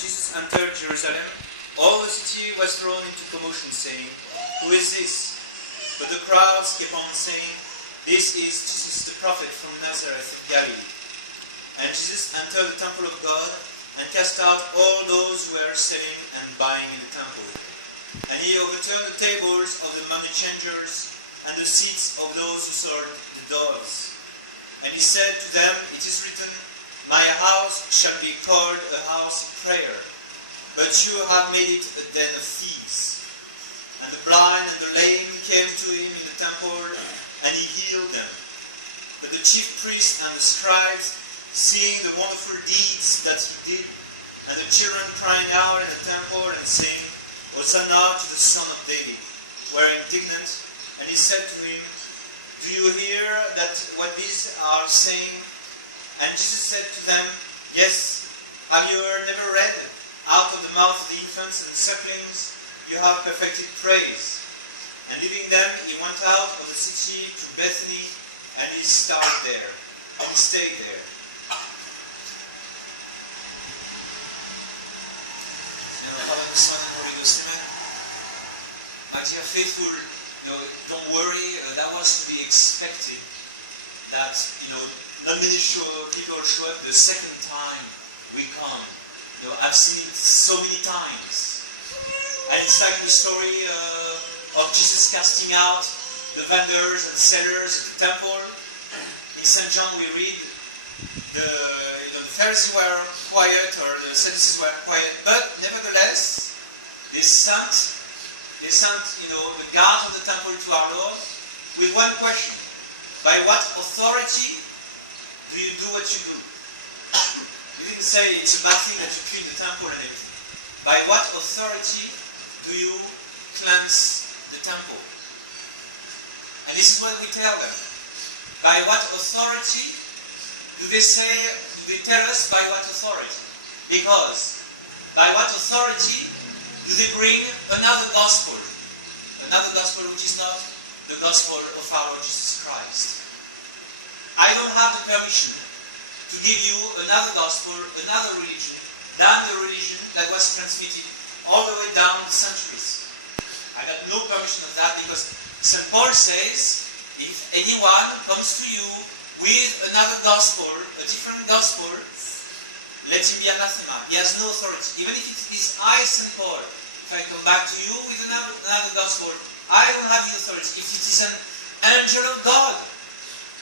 Jesus entered Jerusalem, all the city was thrown into commotion, saying, "Who is this?" But the crowds kept on saying, "This is Jesus the prophet from Nazareth of Galilee." And Jesus entered the temple of God and cast out all those who were selling and buying in the temple. And he overturned the tables of the money changers and the seats of those who sold the doves. And he said to them, "It is written, my house shall be called a house of prayer, but you have made it a den of thieves." And the blind and the lame came to him in the temple, and he healed them. But the chief priests and the scribes, seeing the wonderful deeds that he did, and the children crying out in the temple and saying, "Hosanna to the Son of David," were indignant. And he said to him, "Do you hear that what these are saying?" And Jesus said to them, "Yes, have you never read, out of the mouth of the infants and sucklings you have perfected praise?" And leaving them, he went out of the city to Bethany, and he stayed there. Father, the Son, and Holy Ghost, amen. My dear faithful, don't worry, that was to be expected. That, not many people show up the second time we come. I've seen it so many times. And it's like the story of Jesus casting out the vendors and sellers at the temple. In St. John we read the Pharisees were quiet, or the Sadducees were quiet, but nevertheless they sent the guards of the temple to our Lord with one question: by what authority do you do what you do? He didn't say it's a bad thing that you clean the temple and everything. By what authority do you cleanse the temple? And this is what we tell them. By what authority do they tell us by what authority? Because by what authority do they bring another gospel? Another gospel which is not the gospel of our Lord Jesus Christ. I don't have the permission to give you another gospel, another religion, than the religion that was transmitted all the way down the centuries. I got no permission of that, because St. Paul says, if anyone comes to you with another gospel, a different gospel, let him be anathema. He has no authority. Even if it is I, St. Paul, if I come back to you with another gospel, I don't have the authority. If it is an angel of God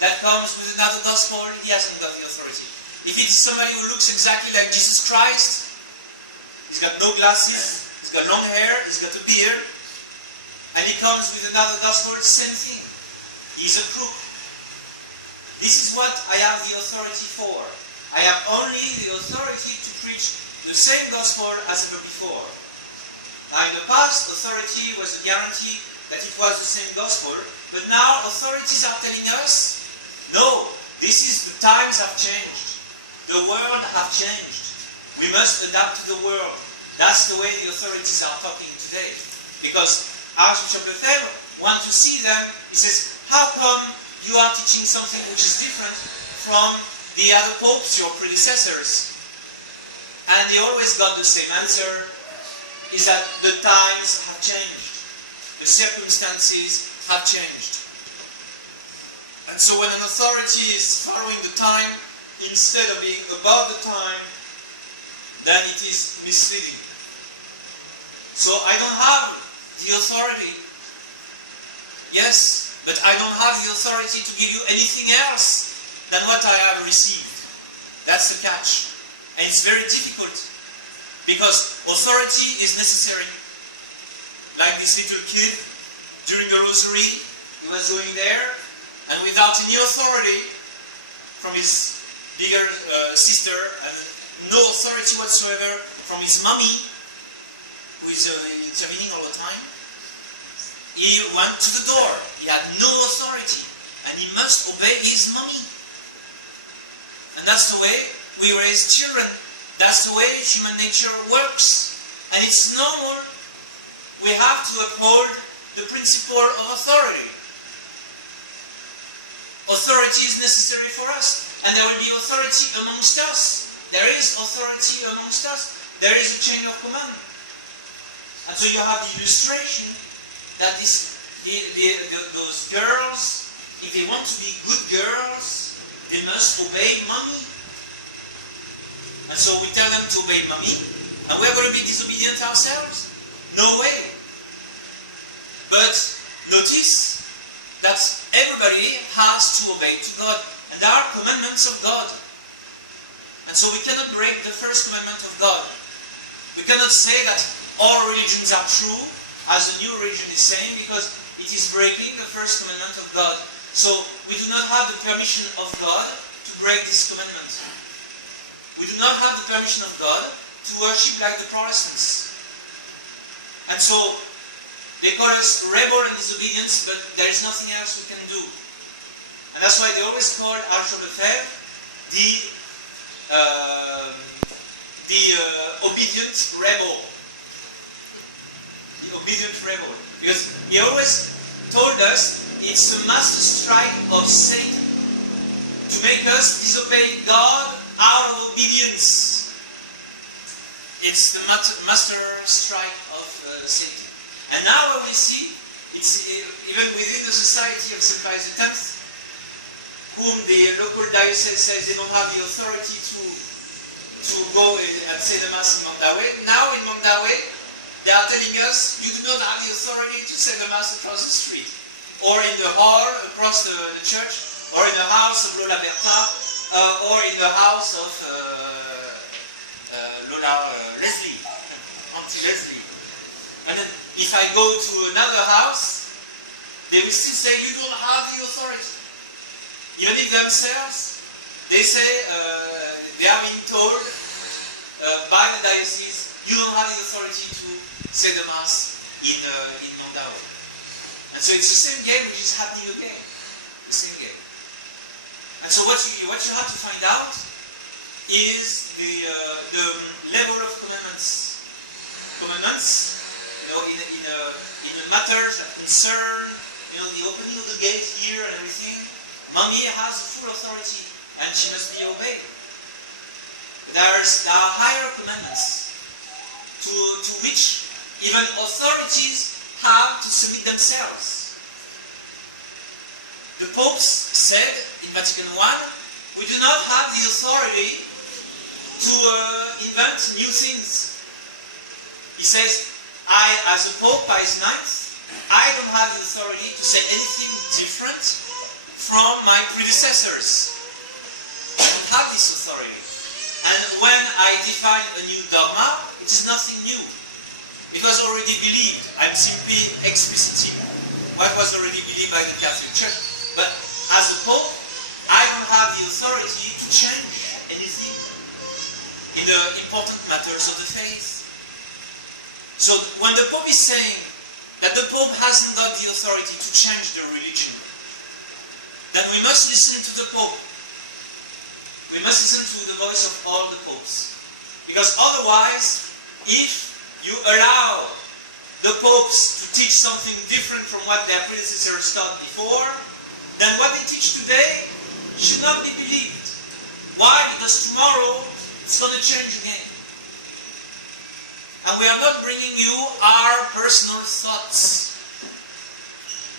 that comes with another gospel, he hasn't got the authority. If it is somebody who looks exactly like Jesus Christ, he's got no glasses, he's got long hair, he's got a beard, and he comes with another gospel, same thing. He's a crook. This is what I have the authority for. I have only the authority to preach the same gospel as ever before. Now in the past, authority was a guarantee that it was the same gospel, but now authorities are telling us, no, the times have changed. The world have changed. We must adapt to the world. That's the way the authorities are talking today. Because Archbishop Lefebvre wants to see them. He says, how come you are teaching something which is different from the other popes, your predecessors? And they always got the same answer, is that the times have changed. The circumstances have changed. And so when an authority is following the time, instead of being above the time, then it is misleading. So I don't have the authority. Yes, but I don't have the authority to give you anything else than what I have received. That's the catch. And it's very difficult, because authority is necessary. Like this little kid, during the rosary, he was going there, and without any authority from his bigger sister, and no authority whatsoever from his mommy, who is intervening all the time, he went to the door. He had no authority, and he must obey his mommy. And that's the way we raise children. That's the way human nature works. And it's normal. We have to uphold the principle of authority. Authority is necessary for us. And there will be authority amongst us. There is authority amongst us. there is a chain of command. And so you have the illustration that those girls, if they want to be good girls, they must obey mommy. And so we tell them to obey mommy, and we're going to be disobedient ourselves? No way. But notice that everybody has to obey to God, and there are commandments of God. And so we cannot break the first commandment of God. We cannot say that all religions are true, as the new religion is saying, because it is breaking the first commandment of God. So we do not have the permission of God to break this commandment. We do not have the permission of God to worship like the Protestants. And so they call us rebel and disobedience, but there is nothing else we can do. And that's why they always call Archbishop Lefebvre the obedient rebel. The obedient rebel. Because he always told us it's a master strike of Satan to make us disobey God out of obedience. It's the master strike of Satan. And now we see, it's even within the society of St. Pius X, whom the local diocese says they don't have the authority to go and say the Mass in Mandawe. Now in Mandawe, they are telling us you do not have the authority to say the Mass across the street, or in the hall across the church, or in the house of Lola Berta, or in the house of Lola Leslie, Auntie Leslie. And then if I go to another house, they will still say you don't have the authority. Even if themselves, they say they are being told by the diocese, you don't have the authority to say the Mass in Danao. And so it's the same game which is happening again. The same game. And so what you have to find out is the level of commandments. Commandments, in a matters that concern, the opening of the gate here and everything. Mommy has full authority, and she must be obeyed. There are higher commandments to which even authorities have to submit themselves. The popes said in Vatican I, we do not have the authority to invent new things. He says, I, as a pope, Pius IX, I don't have the authority to say anything different from my predecessors. I don't have this authority. And when I define a new dogma, it is nothing new. It was already believed. I'm simply expliciting what was already believed by the Catholic Church. But as a pope, I don't have the authority to change anything in the important matters of the faith. So when the Pope is saying that the Pope hasn't got the authority to change the religion, then we must listen to the Pope. We must listen to the voice of all the popes. Because otherwise, if you allow the popes to teach something different from what their predecessors taught before, then what they teach today should not be believed. Why? Because tomorrow it's going to change again. And we are not bringing you our personal thoughts.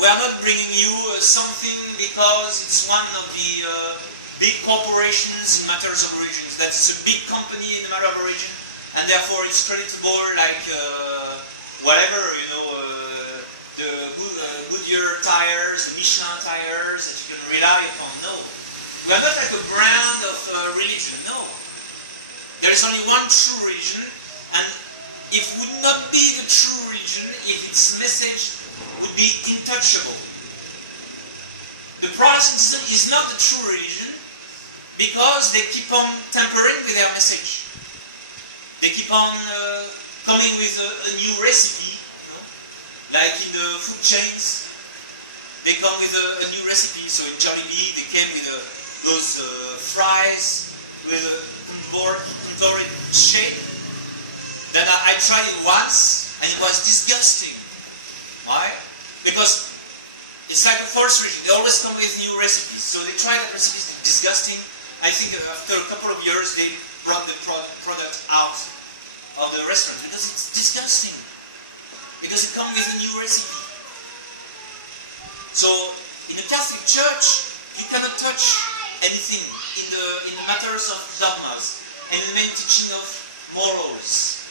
We are not bringing you something because it's one of the big corporations in matters of religions. That's a big company in the matter of religion, and therefore it's creditable like whatever, the Goodyear tires, the Michelin tires that you can rely upon. No. We are not like a brand of religion. No. There is only one true religion, and it would not be the true religion if its message would be intouchable. The Protestantism is not the true religion because they keep on tampering with their message. They keep on coming with a new recipe, like in the food chains. They come with a new recipe. So in Jollibee, they came with those fries with a contorted shape. That I tried it once, and it was disgusting. Why? Because it's like a false religion. They always come with new recipes. So they tried the recipes, disgusting. I think after a couple of years, they brought the product out. of the restaurant because it's disgusting. Because it comes with a new recipe. So, in a Catholic Church, you cannot touch anything in the matters of dogmas and in the main teaching of morals.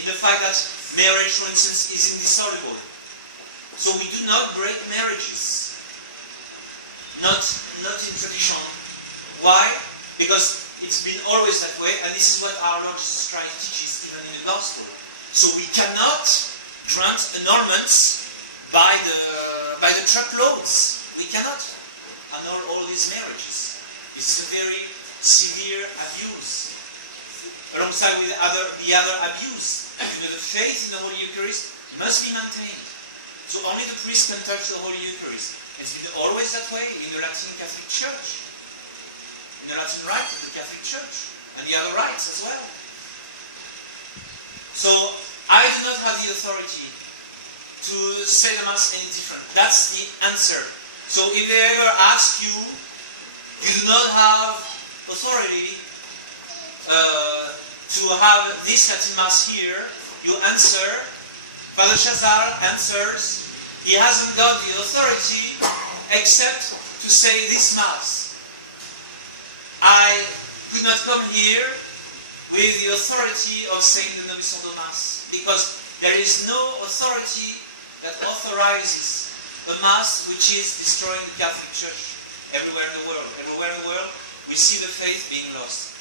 In the fact that marriage, for instance, is indissoluble. So we do not break marriages. Not in tradition. Why? Because it's been always that way, and this is what our Lord Jesus Christ teaches even in the Gospel. So we cannot grant annulments by the truckloads. We cannot annul all these marriages. It's a very severe abuse. Alongside with the other abuse, the faith in the Holy Eucharist must be maintained. So only the priest can touch the Holy Eucharist. It's been always that way in the Latin Catholic Church. In the Latin Rite of the Catholic Church. And the other rites as well. So, I do not have the authority to say the Mass any different. That's the answer. So, if they ever ask you, you do not have authority to have this Latin Mass here, you answer, Father Chazal answers, he hasn't got the authority except to say this Mass. I could not come here with the authority of saying the Nobis Ordo Mass, because there is no authority that authorizes a Mass which is destroying the Catholic Church everywhere in the world. Everywhere in the world, we see the faith being lost.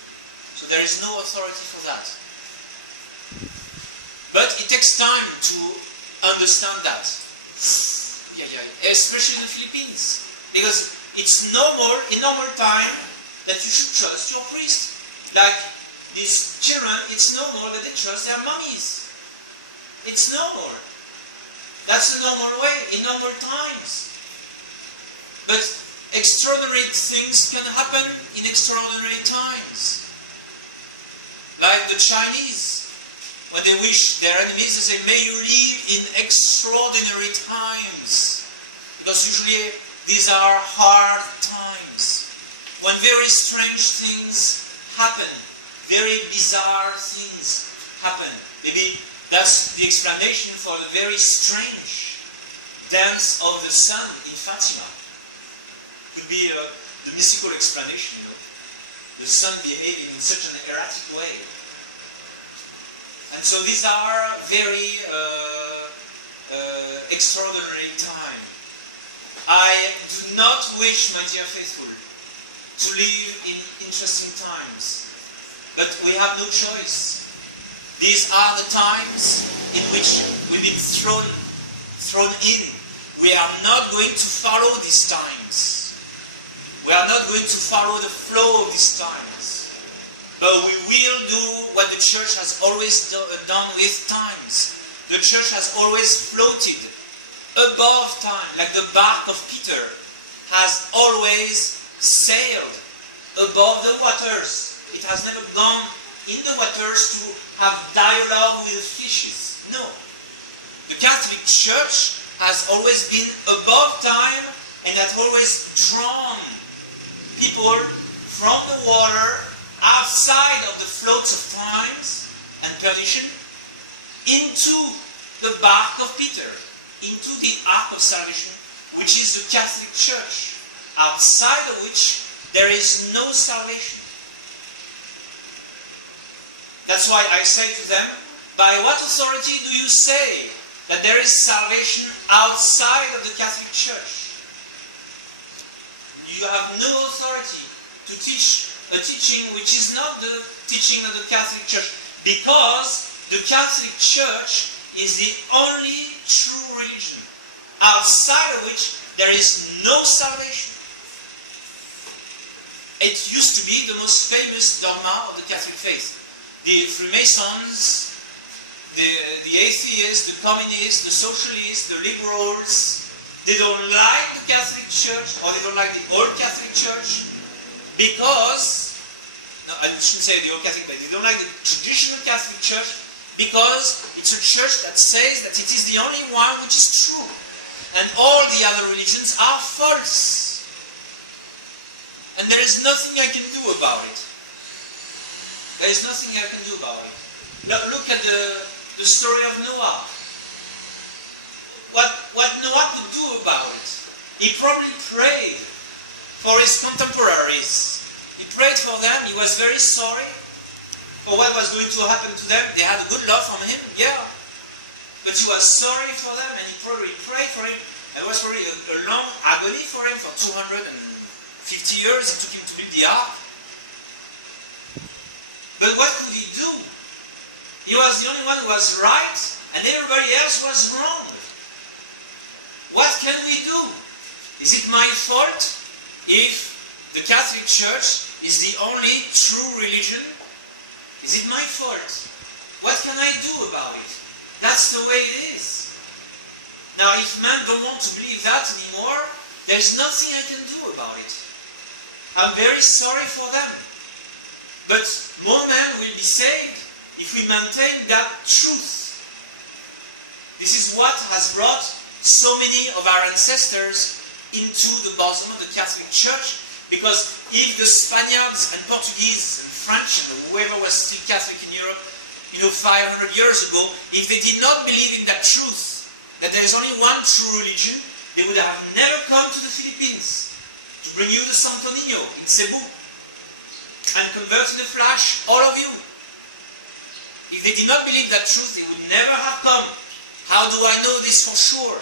So there is no authority for that. But it takes time to understand that. Especially in the Philippines. Because it's normal, in normal time, that you should trust your priest. Like these children, it's normal that they trust their mummies. It's normal. That's the normal way, in normal times. But extraordinary things can happen in extraordinary times. Like the Chinese, when they wish their enemies, they say, may you live in extraordinary times. Because usually these are hard times. When very strange things happen, very bizarre things happen. Maybe that's the explanation for the very strange dance of the sun in Fatima. It could be the mystical explanation, you know. The sun behaving in such an erratic way. And so these are very extraordinary times. I do not wish, my dear faithful, to live in interesting times. But we have no choice. These are the times in which we've been thrown in. We are not going to follow these times. We are not going to follow the flow of these times. But we will do what the Church has always done with times. The Church has always floated above time, like the bark of Peter has always sailed above the waters. It has never gone in the waters to have dialogue with the fishes. No. The Catholic Church has always been above time and has always drawn people from the water outside of the floats of times and perdition into the bark of Peter, into the ark of salvation, which is the Catholic Church, outside of which there is no salvation. That's why I say to them, by what authority do you say that there is salvation outside of the Catholic Church? You have no authority to teach a teaching which is not the teaching of the Catholic Church, because the Catholic Church is the only true religion, outside of which there is no salvation. It used to be the most famous dogma of the Catholic faith. The Freemasons, the atheists, the communists, the socialists, the liberals, they don't like the Catholic Church, or they don't like the old Catholic Church, because, no, I shouldn't say the old Catholic, but they don't like the traditional Catholic Church, because it's a church that says that it is the only one which is true, and all the other religions are false. And there is nothing I can do about it. There is nothing I can do about it. Look at the story of Noah. What Noah could do about it? He probably prayed for his contemporaries. He prayed for them. He was very sorry for what was going to happen to them. They had a good love from him, yeah. But he was sorry for them, and he probably prayed for him. It was probably a long agony for him for 250 years. It took him to build the ark. But what could he do? He was the only one who was right, and everybody else was wrong. What can we do? Is it my fault if the Catholic Church is the only true religion? Is it my fault? What can I do about it? That's the way it is. Now, if men don't want to believe that anymore, there's nothing I can do about it. I'm very sorry for them. But more men will be saved if we maintain that truth. This is what has brought so many of our ancestors into the bosom of the Catholic Church, because if the Spaniards and Portuguese and French, and whoever was still Catholic in Europe, 500 years ago, if they did not believe in that truth, that there is only one true religion, they would have never come to the Philippines to bring you the Santo Niño in Cebu and convert in a flash all of you. If they did not believe that truth, they would never have come. How do I know this for sure?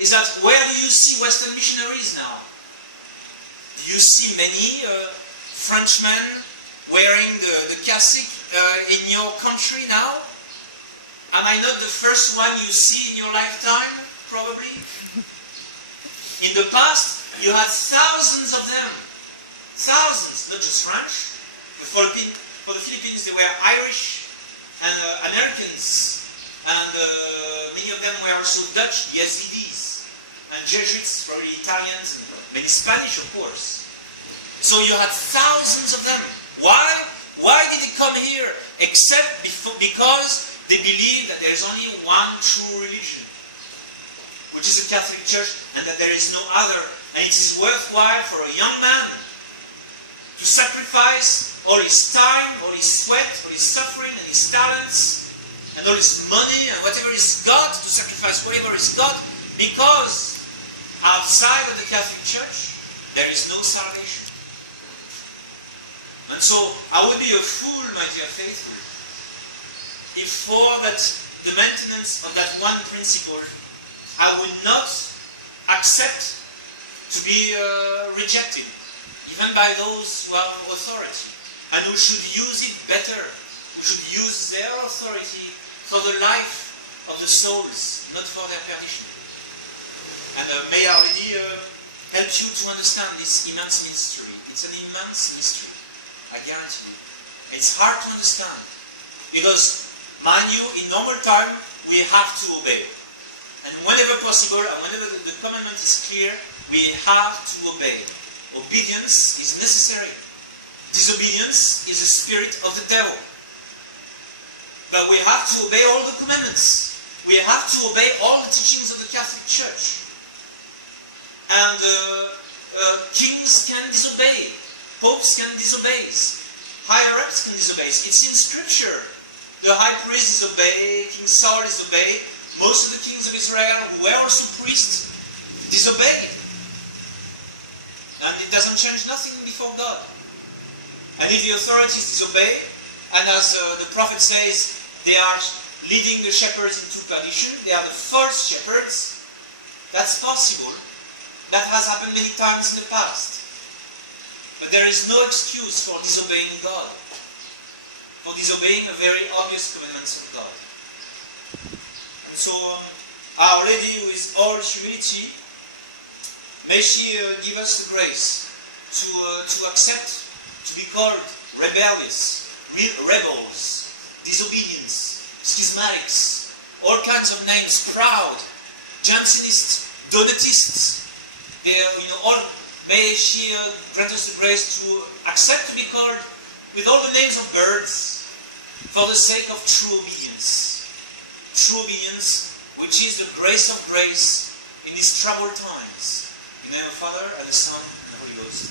Is that where do you see Western missionaries now? Do you see many Frenchmen wearing the cassock in your country now? Am I not the first one you see in your lifetime? Probably. In the past, you had thousands of them. Thousands, not just French. For the Philippines, they were Irish and Americans. And many of them were also Dutch, the SVDs. And Jesuits, probably Italians, and many Spanish, of course. So you had thousands of them. Why? Why did they come here? Except because they believe that there is only one true religion, which is the Catholic Church, and that there is no other. And it is worthwhile for a young man to sacrifice all his time, all his sweat, all his suffering, and his talents, and all his money, and whatever he's got, to sacrifice whatever he's got, because outside of the Catholic Church, there is no salvation. And so, I would be a fool, my dear faithful, if for that the maintenance of that one principle, I would not accept to be rejected, even by those who have authority, and who should use it better, who should use their authority for the life of the souls, not for their perdition. And may Our Lady help you to understand this immense mystery. It's an immense mystery, I guarantee you. It's hard to understand, because, mind you, in normal time, we have to obey. And whenever possible, and whenever the commandment is clear, we have to obey. Obedience is necessary. Disobedience is a spirit of the devil. But we have to obey all the commandments. We have to obey all the teachings of the Catholic Church. And kings can disobey. Popes can disobey. Higher-ups can disobey. It's in Scripture. The high priest disobeyed, King Saul disobeyed. Most of the kings of Israel, who were also priests, disobeyed. And it doesn't change nothing before God. And if the authorities disobey, and as the prophet says, they are leading the shepherds into perdition, they are the false shepherds, that's possible. That has happened many times in the past. But there is no excuse for disobeying God, for disobeying the very obvious commandments of God. And so, Our Lady, with all humility, may she give us the grace to accept, to be called rebellious, rebels, disobedience, schismatics, all kinds of names, proud, Jansenists, Donatists. May she grant us the grace to accept to be called with all the names of birds for the sake of true obedience. True obedience, which is the grace of grace in these troubled times. In the name of the Father, and the Son, and the Holy Ghost.